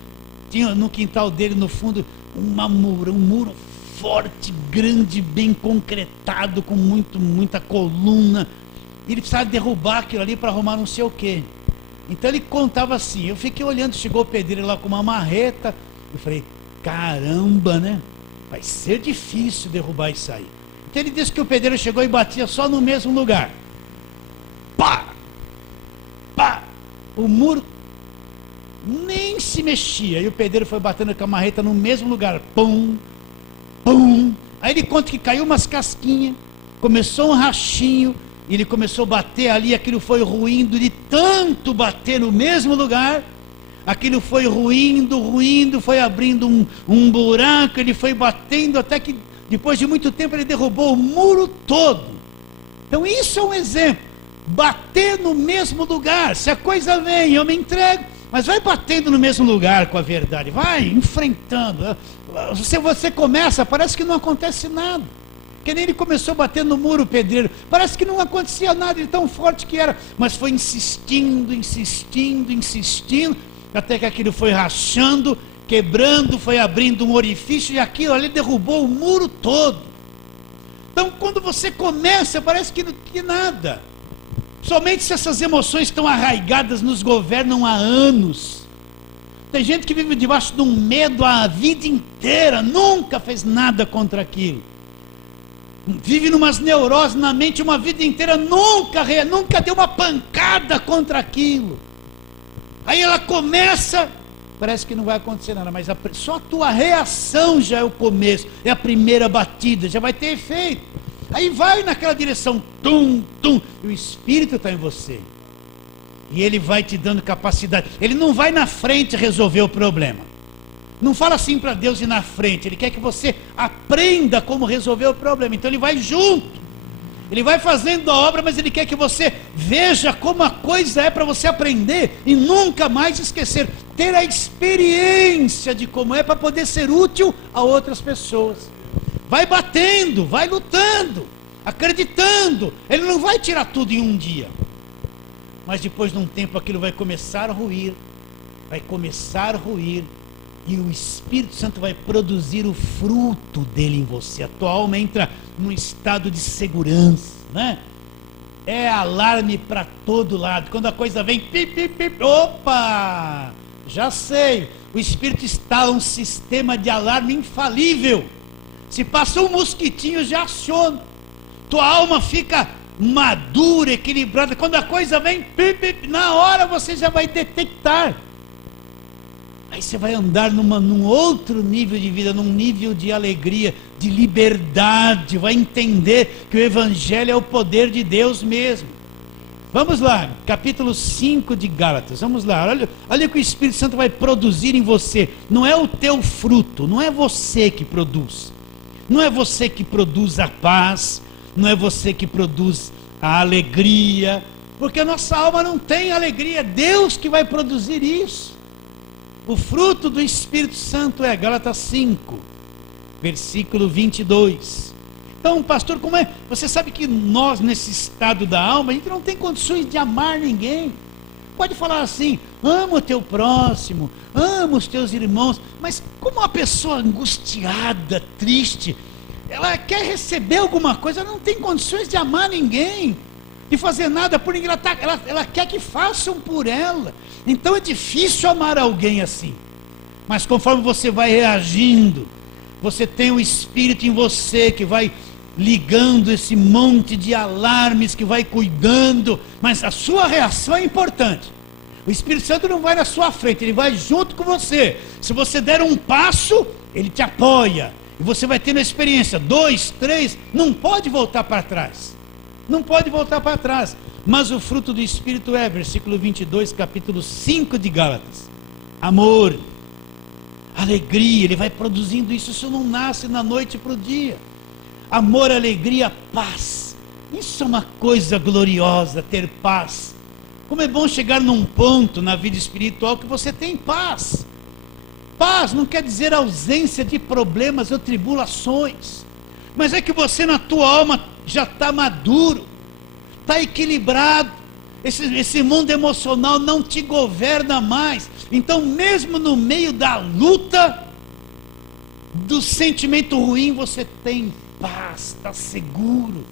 Tinha no quintal dele, no fundo, um muro forte, grande, bem concretado, com muita coluna. E ele precisava derrubar aquilo ali para arrumar não sei o quê. Então ele contava assim, eu fiquei olhando, chegou o pedreiro lá com uma marreta, eu falei, caramba, né? Vai ser difícil derrubar isso aí. Então ele disse que o pedreiro chegou e batia só no mesmo lugar. Pá! Pá! O muro nem se mexia, e o pedreiro foi batendo com a marreta no mesmo lugar, pum, pum. Aí ele conta que caiu umas casquinhas, começou um rachinho, e ele começou a bater ali, aquilo foi ruindo, de tanto bater no mesmo lugar, aquilo foi ruindo, foi abrindo um buraco, ele foi batendo, até que depois de muito tempo ele derrubou o muro todo. Então isso é um exemplo, bater no mesmo lugar. Se a coisa vem, eu me entrego, mas vai batendo no mesmo lugar com a verdade, vai enfrentando. Se você começa, parece que não acontece nada, que nem ele começou batendo no muro, o pedreiro, parece que não acontecia nada de tão forte que era, mas foi insistindo, até que aquilo foi rachando, quebrando, foi abrindo um orifício, e aquilo ali derrubou o muro todo. Então quando você começa, parece que nada. Somente se essas emoções estão arraigadas, nos governam há anos. Tem gente que vive debaixo de um medo a vida inteira, nunca fez nada contra aquilo. Vive numas neuroses na mente uma vida inteira, nunca deu uma pancada contra aquilo. Aí ela começa, parece que não vai acontecer nada, mas só a tua reação já é o começo, é a primeira batida, já vai ter efeito. Aí vai naquela direção, tum, tum, e o Espírito está em você. E ele vai te dando capacidade. Ele não vai na frente resolver o problema. Não fala assim para Deus ir na frente. Ele quer que você aprenda como resolver o problema. Então ele vai junto. Ele vai fazendo a obra, mas ele quer que você veja como a coisa é para você aprender e nunca mais esquecer. Ter a experiência de como é para poder ser útil a outras pessoas. Vai batendo, vai lutando, acreditando. Ele não vai tirar tudo em um dia. Mas depois de um tempo aquilo vai começar a ruir. Vai começar a ruir. E o Espírito Santo vai produzir o fruto dele em você. A tua alma entra num estado de segurança, né? É alarme para todo lado. Quando a coisa vem, pip, pip, pip, opa! Já sei. O Espírito instala um sistema de alarme infalível. Se passou um mosquitinho, já aciona. Tua alma fica madura, equilibrada. Quando a coisa vem, pip, pip, na hora você já vai detectar. Aí você vai andar num outro nível de vida, num nível de alegria, de liberdade, vai entender que o Evangelho é o poder de Deus mesmo. Vamos lá, capítulo 5 de Gálatas, vamos lá, olha o que o Espírito Santo vai produzir em você. Não é o teu fruto, não é você que produz. Não é você que produz a paz, não é você que produz a alegria, porque a nossa alma não tem alegria, é Deus que vai produzir isso. O fruto do Espírito Santo é Gálatas 5, versículo 22. Então, pastor, como é? Você sabe que nós, nesse estado da alma, a gente não tem condições de amar ninguém. Pode falar assim, ama o teu próximo, ama os teus irmãos, mas como uma pessoa angustiada, triste, ela quer receber alguma coisa, ela não tem condições de amar ninguém, de fazer nada por ninguém, ela quer que façam por ela. Então é difícil amar alguém assim. Mas conforme você vai reagindo, você tem o Espírito em você que vai ligando esse monte de alarmes, que vai cuidando, mas a sua reação é importante. O Espírito Santo não vai na sua frente, ele vai junto com você. Se você der um passo, ele te apoia, e você vai tendo a experiência, 2, 3, não pode voltar para trás. Não pode voltar para trás. Mas o fruto do Espírito é, versículo 22, capítulo 5 de Gálatas: amor, alegria. Ele vai produzindo isso. Isso não nasce da noite para o dia. Amor, alegria, paz. Isso é uma coisa gloriosa, ter paz. Como é bom chegar num ponto na vida espiritual que você tem paz. Paz não quer dizer ausência de problemas ou tribulações, mas é que você na tua alma já está maduro, está equilibrado. Esse mundo emocional não te governa mais. Então mesmo no meio da luta, do sentimento ruim, você tem paz, está seguro.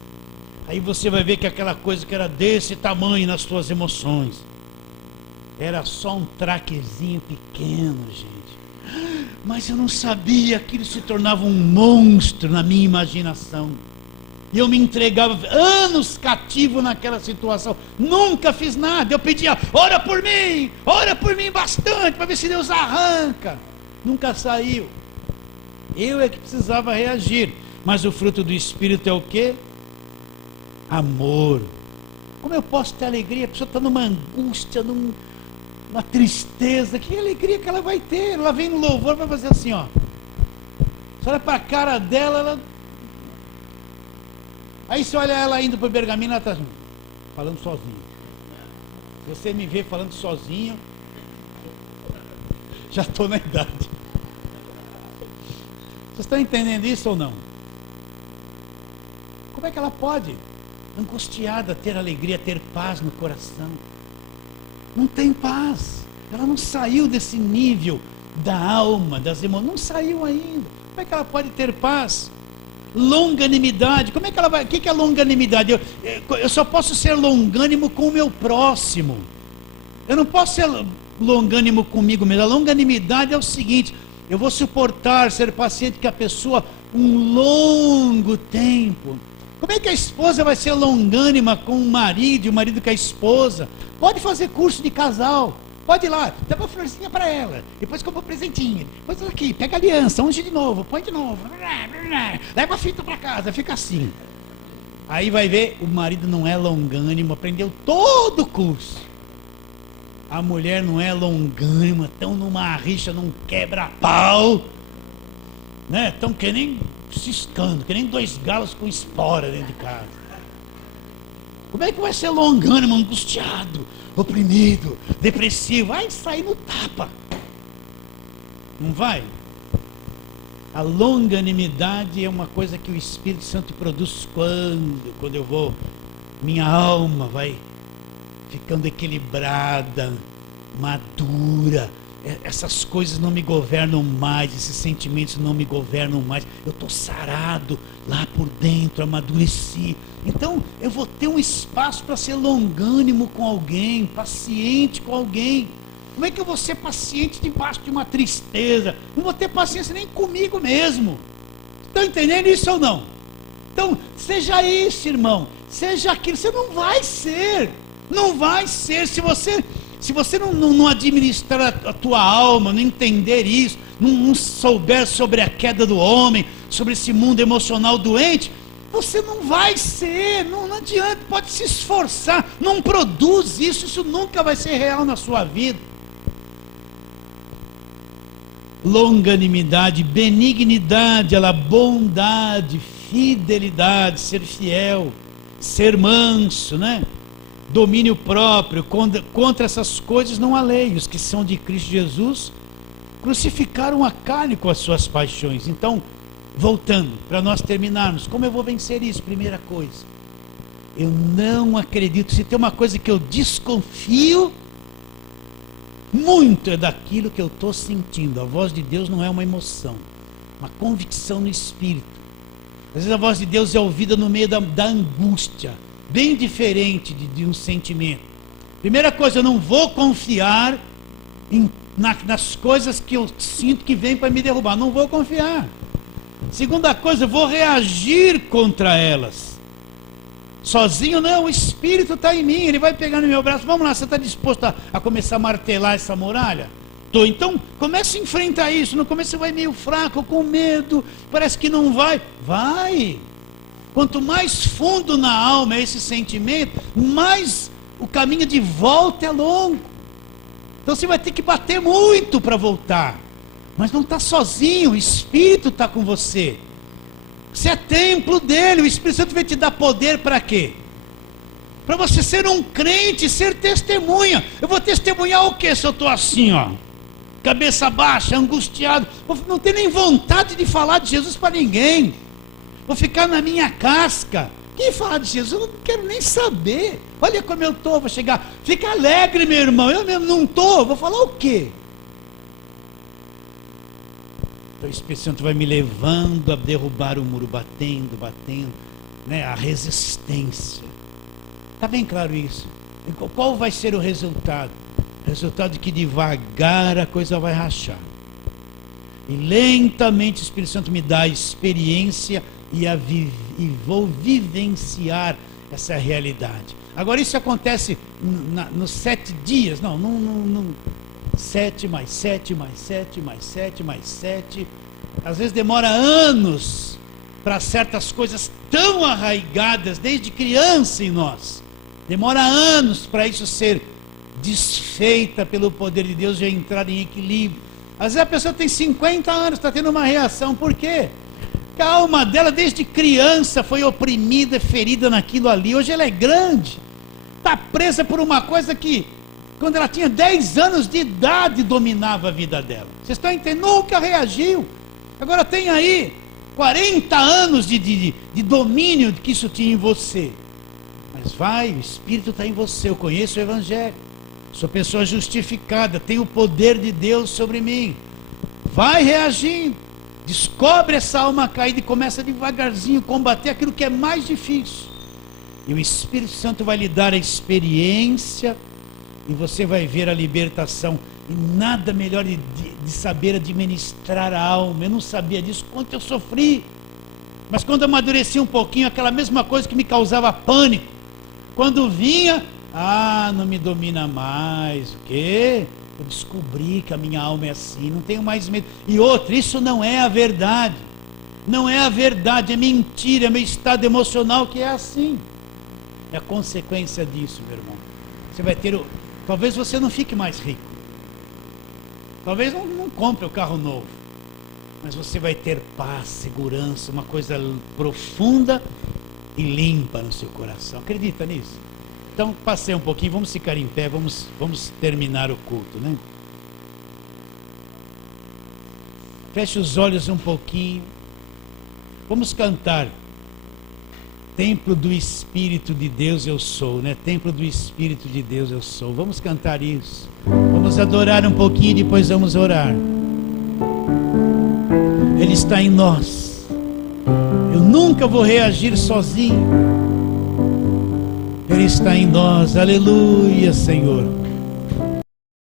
Aí você vai ver que aquela coisa que era desse tamanho nas tuas emoções, era só um traquezinho pequeno, gente. Mas eu não sabia, aquilo se tornava um monstro na minha imaginação. E eu me entregava anos cativo naquela situação. Nunca fiz nada. Eu pedia, ora por mim bastante, para ver se Deus arranca. Nunca saiu. Eu é que precisava reagir. Mas o fruto do Espírito é o quê? Amor. Como eu posso ter alegria? A pessoa está numa angústia, numa tristeza. Que alegria que ela vai ter? Ela vem no louvor, vai fazer assim, ó. Você olha para a cara dela, ela... Aí você olha ela indo para o Bergamino, ela está falando sozinha. Se você me vê falando sozinho, já estou na idade. Vocês estão entendendo isso ou não? Como é que ela pode, angustiada, ter alegria, ter paz no coração? Não tem paz. Ela não saiu desse nível da alma, das emoções. Não saiu ainda. Como é que ela pode ter paz? Longanimidade. Como é que ela vai? O que é longanimidade? Eu só posso ser longânimo com o meu próximo. Eu não posso ser longânimo comigo mesmo. A longanimidade é o seguinte: eu vou suportar, ser paciente com a pessoa um longo tempo. Como é que a esposa vai ser longânima com o marido com a esposa? Pode fazer curso de casal. Pode ir lá, dá uma florzinha para ela, depois compra um presentinho, depois aqui, pega a aliança, unge de novo, põe de novo, leva a fita para casa, fica assim. Aí vai ver, o marido não é longânimo, aprendeu todo o curso. A mulher não é longânima, estão numa rixa, num quebra-pau, né? Estão que nem ciscando, que nem dois galos com espora dentro de casa. Como é que vai ser longânimo, angustiado, oprimido, depressivo? Vai sair no tapa. Não vai? A longanimidade é uma coisa que o Espírito Santo produz quando eu vou, minha alma vai ficando equilibrada, madura. Essas coisas não me governam mais, esses sentimentos não me governam mais. Eu estou sarado lá por dentro, amadureci. Então eu vou ter um espaço para ser longânimo com alguém, paciente com alguém. Como é que eu vou ser paciente debaixo de uma tristeza? Não vou ter paciência nem comigo mesmo. Estão entendendo isso ou não? Então, seja isso, irmão. Seja aquilo. Você não vai ser. Não vai ser. Se você não administrar a tua alma, não entender isso, não souber sobre a queda do homem, sobre esse mundo emocional doente, você não vai ser. Não adianta. Pode se esforçar. Não produz isso. Isso nunca vai ser real na sua vida. Longanimidade, benignidade, bondade, fidelidade, ser fiel, ser manso, né? Domínio próprio. Contra essas coisas não há lei. Os que são de Cristo Jesus crucificaram a carne com as suas paixões. Então, voltando, para nós terminarmos, como eu vou vencer isso? Primeira coisa, eu não acredito. Se tem uma coisa que eu desconfio muito, é daquilo que eu estou sentindo. A voz de Deus não é uma emoção, uma convicção no espírito. Às vezes a voz de Deus é ouvida no meio da angústia, bem diferente de um sentimento. Primeira coisa, eu não vou confiar nas coisas que eu sinto que vêm para me derrubar. Não vou confiar. Segunda coisa, eu vou reagir contra elas. Sozinho não, o Espírito está em mim, ele vai pegar no meu braço. Vamos lá, você está disposto a começar a martelar essa muralha? Estou. Então comece a enfrentar isso. No começo você vai meio fraco, com medo, parece que não vai. Vai. Quanto mais fundo na alma é esse sentimento, mais o caminho de volta é longo. Então você vai ter que bater muito para voltar. Mas não está sozinho, o Espírito está com você. Você é templo dele. O Espírito Santo vai te dar poder para quê? Para você ser um crente, ser testemunha. Eu vou testemunhar o quê se eu estou assim, ó, cabeça baixa, angustiado? Não tenho nem vontade de falar de Jesus para ninguém. Vou ficar na minha casca. Quem fala de Jesus? Eu não quero nem saber. Olha como eu estou. Vou chegar, fica alegre, meu irmão. Eu mesmo não estou. Vou falar o quê? O Espírito Santo vai me levando a derrubar o muro, batendo, né? A resistência. Está bem claro isso? Qual vai ser o resultado? O resultado de que devagar a coisa vai rachar. E lentamente o Espírito Santo me dá a experiência e vou vivenciar essa realidade. Agora isso acontece nos 7 dias. Não. 7 mais 7 mais 7 mais 7 mais 7. Às vezes demora anos para certas coisas tão arraigadas desde criança em nós. Demora anos para isso ser desfeita pelo poder de Deus e entrar em equilíbrio. Às vezes a pessoa tem 50 anos, está tendo uma reação. Por quê? Porque a alma dela desde criança foi oprimida, ferida naquilo ali. Hoje ela é grande, está presa por uma coisa que quando ela tinha 10 anos de idade dominava a vida dela. Vocês estão entendendo? Nunca reagiu. Agora tem aí 40 anos de domínio que isso tinha em você. Mas vai, o Espírito está em você. Eu conheço o Evangelho, sou pessoa justificada, tenho o poder de Deus sobre mim. Vai reagindo, descobre essa alma caída e começa devagarzinho a combater aquilo que é mais difícil. E o Espírito Santo vai lhe dar a experiência e você vai ver a libertação. E nada melhor de saber administrar a alma. Eu não sabia disso, quanto eu sofri. Mas quando amadureci um pouquinho, aquela mesma coisa que me causava pânico, quando vinha, não me domina mais. O quê? Eu descobri que a minha alma é assim, não tenho mais medo. E outra, isso não é a verdade. Não é a verdade, é mentira, é meu estado emocional que é assim. É a consequência disso, meu irmão. Você vai ter, talvez você não fique mais rico. Talvez não compre o carro novo. Mas você vai ter paz, segurança, uma coisa profunda e limpa no seu coração. Acredita nisso? Então, passei um pouquinho, vamos ficar em pé, vamos terminar o culto, né? Feche os olhos um pouquinho. Vamos cantar. Templo do Espírito de Deus eu sou, né? Templo do Espírito de Deus eu sou. Vamos cantar isso. Vamos adorar um pouquinho e depois vamos orar. Ele está em nós. Eu nunca vou reagir sozinho. Ele está em nós. Aleluia, Senhor.